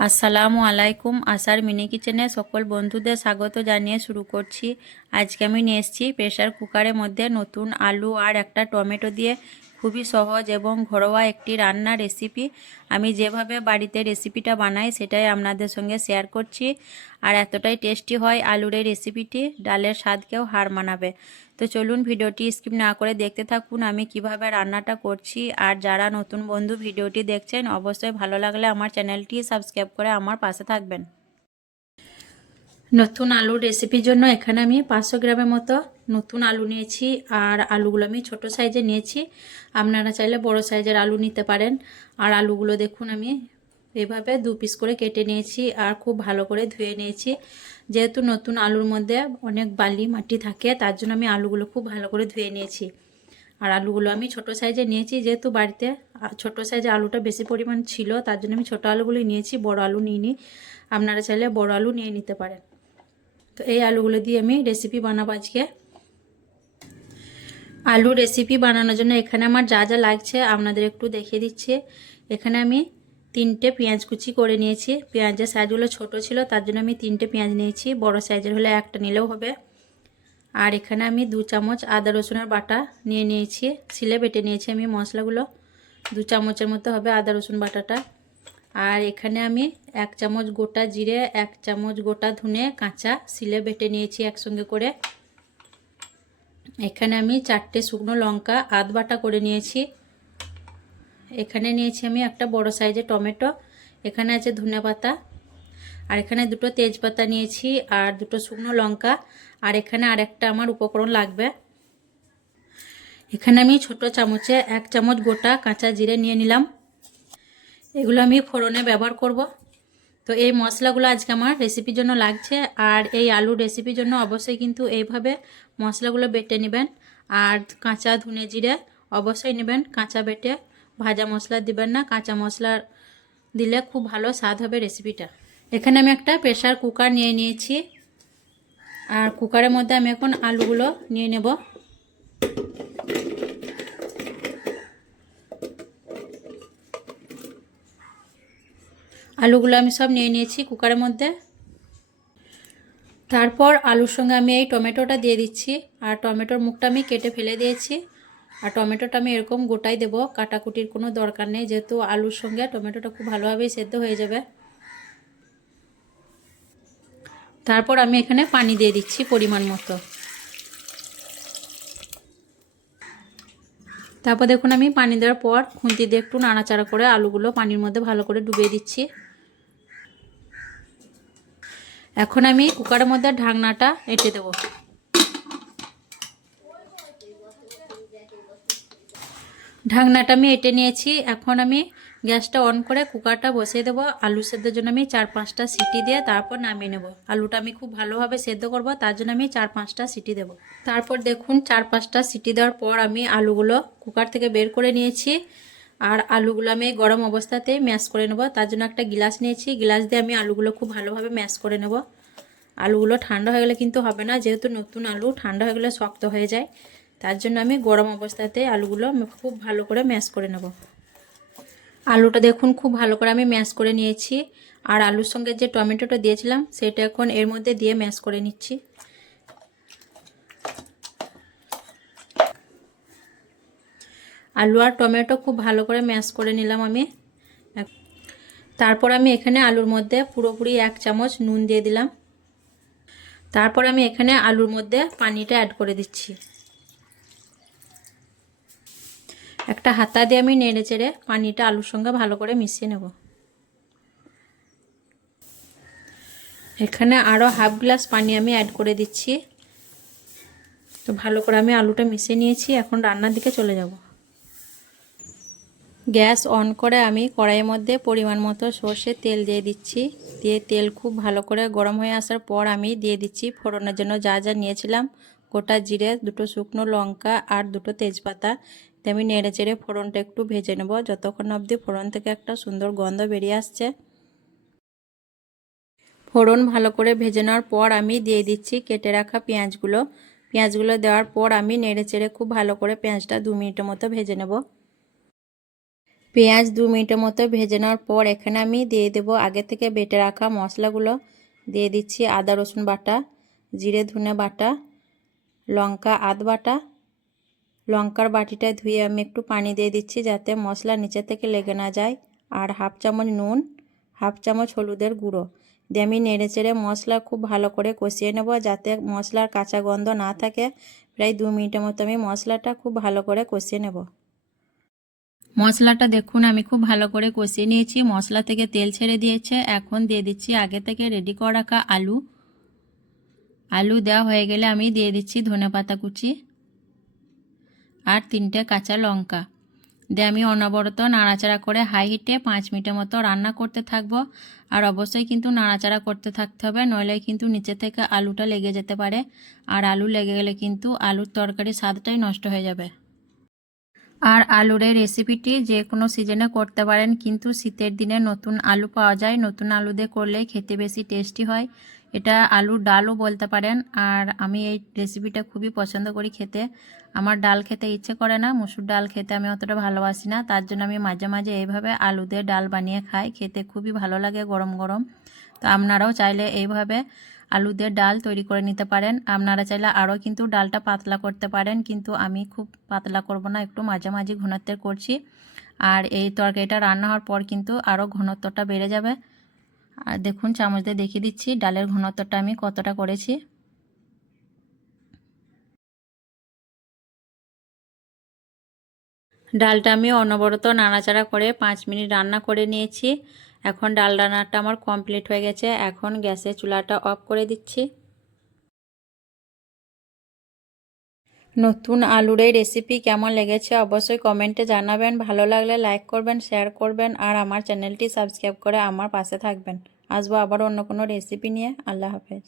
আসসালামু আলাইকুম। আসার মিনি কিচেনে সকল বন্ধুদের স্বাগত জানিয়ে শুরু করছি। আজকে আমি নিয়ে এসেছি প্রেশার কুকারের মধ্যে নতুন আলু আর একটা টমেটো দিয়ে খুবই সহজ এবং ঘরোয়া একটি রান্না রেসিপি আমি যেভাবে বাড়িতে রেসিপিটা বানাই, সেটাই আপনাদের সঙ্গে শেয়ার করছি। আর এতটাই টেস্টি হয় আলুর এই রেসিপিটি ডালের স্বাদকেও হার মানাবে। তো চলুন ভিডিওটি স্কিপ না করে দেখতে থাকুন আমি কীভাবে রান্নাটা করছি। আর যারা নতুন বন্ধু ভিডিওটি দেখছেন, অবশ্যই ভালো লাগলে আমার চ্যানেলটি সাবস্ক্রাইব করে আমার পাশে থাকবেন। নতুন আলুর রেসিপির জন্য এখানে আমি পাঁচশো গ্রামের মতো নতুন আলু নিয়েছি আর আলুগুলো আমি ছোট সাইজে নিয়েছি। আপনারা চাইলে বড় সাইজের আলু নিতে পারেন। আর আলুগুলো দেখুন আমি এভাবে দু পিস করে কেটে নিয়েছি আর খুব ভালো করে ধুয়ে নিয়েছি। যেহেতু নতুন আলুর মধ্যে অনেক বালি মাটি থাকে, তার জন্য আমি আলুগুলো খুব ভালো করে ধুয়ে নিয়েছি। আর আলুগুলো আমি ছোট সাইজে নিয়েছি, যেহেতু বাড়িতে ছোট সাইজে আলুটা বেশি পরিমাণ ছিল, তার জন্য আমি ছোটো আলুগুলোই নিয়েছি, বড় আলু নিইনি। আপনারা চাইলে বড় আলু নিয়ে নিতে পারেন। তো এই আলুগুলো দিয়ে আমি রেসিপি বানাবো আজকে। আলু রেসিপি বানানোর জন্য এখানে আমার যা যা লাগছে আপনাদের একটু দেখিয়ে দিচ্ছি। এখানে আমি তিনটে পেঁয়াজ কুচি করে নিয়েছি। পেঁয়াজের সাইজগুলো ছোট ছিল, তার জন্য আমি তিনটে পেঁয়াজ নিয়েছি। বড় সাইজের হলে একটা নিলেও হবে। আর এখানে আমি দু চামচ আদা রসুনের বাটা নিয়ে নিয়েছি। সিলে বেটে নিয়েছি আমি মশলাগুলো। দু চামচের মতো হবে আদা রসুন বাটাটা। আর এখানে আমি এক চামচ গোটা জিরে, এক চামচ গোটা ধুনে কাঁচা সিলে বেটে নিয়েছি একসঙ্গে করে। এখানে আমি চারটে শুকনো লঙ্কা আধ বাটা করে নিয়েছি। এখানে নিয়েছি আমি একটা বড় সাইজের টমেটো, এখানে আছে ধনে পাতা, আর এখানে দুটো তেজপাতা নিয়েছি আর দুটো শুকনো লঙ্কা, আর এখানে আর একটা আমার উপকরণ লাগবে। এখানে আমি ছোট চামচে এক চামচ গোটা কাঁচা জিরে নিয়ে নিলাম। এগুলো আমি ফোড়নে ব্যবহার করব। তো এই মশলাগুলো আজকে আমার রেসিপির জন্য লাগছে, আর এই আলুর রেসিপির জন্য অবশ্যই কিন্তু এইভাবে মশলাগুলো বেটে নেবেন আর কাঁচা ধনে জিরে অবশ্যই নেবেন, কাঁচা বেটে ভাজা মশলা দিবেন না, কাঁচা মশলা দিলে খুব ভালো স্বাদ হবে রেসিপিটা এখানে আমি একটা প্রেশার কুকার নিয়ে নিয়েছি আর কুকারের মধ্যে আমি এখন আলুগুলো নিয়ে নেব। আলুগুলো আমি সব নিয়ে নিয়েছি কুকারের মধ্যে। তারপর আলুর সঙ্গে আমি এই টমেটোটা দিয়ে দিচ্ছি, আর টমেটোর মুখটা আমি কেটে ফেলে দিয়েছি। আর টমেটোটা আমি এরকম গোটাই দেবো, কাটাকুটির কোনো দরকার নেই, যেহেতু আলুর সঙ্গে টমেটোটা খুব ভালোভাবেই সেদ্ধ হয়ে যাবে। তারপর আমি এখানে পানি দিয়ে দিচ্ছি পরিমাণ মতো। তারপর দেখুন আমি পানি দেওয়ার পর খুন্তি দিয়ে একটু নাড়াচাড়া করে আলুগুলো পানির মধ্যে ভালো করে ডুবিয়ে দিচ্ছি। এখন আমি কুকারের মধ্যে ঢাকনাটা এঁটে দেবো। ঢাকনাটা আমি এঁটে নিয়েছি। এখন আমি গ্যাসটা অন করে কুকারটা বসিয়ে দেবো। আলু সেদ্ধের জন্য আমি চার পাঁচটা সিটি দিয়ে তারপর নামিয়ে নেব। আলুটা আমি খুব ভালোভাবে সেদ্ধ করব, তার জন্য আমি চার পাঁচটা সিটি দেব। তারপর দেখুন, চার পাঁচটা সিটি দেওয়ার পর আমি আলুগুলো কুকার থেকে বের করে নিয়েছি। আর আলুগুলো আমি গরম অবস্থাতে ম্যাশ করে নেব। তার জন্য একটা গ্লাস নিয়েছি। গ্লাস দিয়ে আমি আলুগুলো খুব ভালোভাবে ম্যাশ করে নেব। আলুগুলো ঠান্ডা হয়ে গেলে কিন্তু হবে না। যেহেতু নতুন আলু, ঠান্ডা হয়ে গেলে শক্ত হয়ে যায়। তার জন্য আমি গরম অবস্থাতে আলুগুলো খুব ভালো করে ম্যাশ করে নেব। আলুটা দেখুন, খুব ভালো করে আমি ম্যাশ করে নিয়েছি। আর আলুর সঙ্গে যে টমেটোটা দিয়েছিলাম, সেটা এখন এর মধ্যে দিয়ে ম্যাশ করে নিচ্ছি। আলু আর টমেটো খুব ভালো করে ম্যাশ করে নিলাম আমি। তারপর আমি এখানে আলুর মধ্যে পুরোপুরি এক চামচ নুন দিয়ে দিলাম। তারপর আমি এখানে আলুর মধ্যে পানিটা অ্যাড করে দিচ্ছি। একটা হাতা দিয়ে আমি নেড়ে চেড়ে পানিটা আলুর সঙ্গে ভালো করে মিশিয়ে নেব। এখানে আরও হাফ গ্লাস পানি আমি অ্যাড করে দিচ্ছি। তো ভালো করে আমি আলুটা মিশিয়ে নিয়েছি, এখন রান্নার দিকে চলে যাব। গ্যাস অন করে আমি কড়াইয়ের মধ্যে পরিমাণ মতো সর্ষের তেল দিয়ে দিচ্ছি। দিয়ে তেল খুব ভালো করে গরম হয়ে আসার পর আমি দিয়ে দিচ্ছি ফোড়নের জন্য যা যা নিয়েছিলাম। গোটা জিরে, দুটো শুকনো লঙ্কা আর দুটো তেজপাতা। আমি নেড়ে চেড়ে ফোড়নটা একটু ভেজে নেব। যতক্ষণ অবধি ফোড়ন থেকে একটা সুন্দর গন্ধ বেরিয়ে আসছে। ফোড়ন ভালো করে ভেজে নেওয়ার পর আমি দিয়ে দিচ্ছি কেটে রাখা পেঁয়াজগুলো। পেঁয়াজগুলো দেওয়ার পর আমি নেড়ে চেড়ে খুব ভালো করে পেঁয়াজটা দু মিনিটের মতো ভেজে নেব। পেঁয়াজ দু মিনিটের মতো ভেজে নেওয়ার পর এখানে আমি দিয়ে দেব আগে থেকে বেটে রাখা মশলাগুলো। দিয়ে দিচ্ছি আদা, রসুন বাটা, জিরে, ধনে বাটা, লঙ্কা, আদ বাটা। লঙ্কার বাটিটা ধুয়ে আমি একটু পানি দিয়ে দিচ্ছি যাতে মশলা নিচে থেকে লেগে না যায়। আর হাফ চামচ নুন, হাফ চামচ হলুদের গুঁড়ো। দিয়ে আমি নেড়ে চেড়ে মশলা খুব ভালো করে কষিয়ে নেব যাতে মশলার কাঁচা গন্ধ না থাকে। প্রায় দু মিনিটের মতো আমি মশলাটা খুব ভালো করে কষিয়ে নেব। মশলাটা দেখুন, আমি খুব ভালো করে কষিয়ে নিয়েছি। মশলা থেকে তেল ছেড়ে দিয়েছে। এখন দিয়ে দিচ্ছি আগে থেকে রেডি করে রাখা আলু। আলু দেওয়া হয়ে গেলে আমি দিয়ে দিচ্ছি ধনে পাতা কুচি আর তিনটে কাঁচা লঙ্কা। দিয়ে আমি অনবরত নাড়াচাড়া করে হাই হিটে পাঁচ মিনিটের মতো রান্না করতে থাকব। আর অবশ্যই কিন্তু নাড়াচাড়া করতে থাকতে হবে, নইলে কিন্তু নিচে থেকে আলুটা লেগে যেতে পারে। আর আলু লেগে গেলে কিন্তু আলুর তরকারি স্বাদটাই নষ্ট হয়ে যাবে। আর আলুর এই রেসিপিটি যে কোনো সিজনে করতে পারেন, কিন্তু শীতের দিনে নতুন আলু পাওয়া যায়। নতুন আলু দিয়ে করলে খেতে বেশি টেস্টি হয়। এটা আলুর ডালও বলতে পারেন। আর আমি এই রেসিপিটা খুবই পছন্দ করি খেতে। আমার ডাল খেতে ইচ্ছে করে না, মুসুর ডাল খেতে আমি অতটা ভালোবাসি না। তার জন্য আমি মাঝে মাঝে এইভাবে আলু দিয়ে ডাল বানিয়ে খাই। খেতে খুবই ভালো লাগে গরম গরম। তো আপনারাও চাইলে এইভাবে আলু দিয়ে ডাল তৈরি করে নিতে পারেন। আপনারা চাইলে আরও কিন্তু ডালটা পাতলা করতে পারেন, কিন্তু আমি খুব পাতলা করব না, একটু মাঝামাঝি ঘনত্বের করছি। আর এই তরকারিটা রান্না হওয়ার পর কিন্তু আরও ঘনত্বটা বেড়ে যাবে। আর দেখুন, চামচ দিয়ে দেখিয়ে দিচ্ছি ডালের ঘনত্বটা আমি কতটা করেছি। ডালটা আমি অনবরত নাড়াচাড়া করে পাঁচ মিনিট রান্না করে নিয়েছি। এখন ডাল রান্নাটা আমার কমপ্লিট হয়ে গেছে। এখন গ্যাসের চুলাটা অফ করে দিচ্ছি। নতুন আলুর এই রেসিপি কেমন লেগেছে অবশ্যই কমেন্টে জানাবেন। ভালো লাগলে লাইক করবেন শেয়ার করবেন আর আমার চ্যানেলটি সাবস্ক্রাইব করে আমার পাশে থাকবেন। আসব আবার অন্য কোনো রেসিপি নিয়ে। আল্লাহ হাফেজ।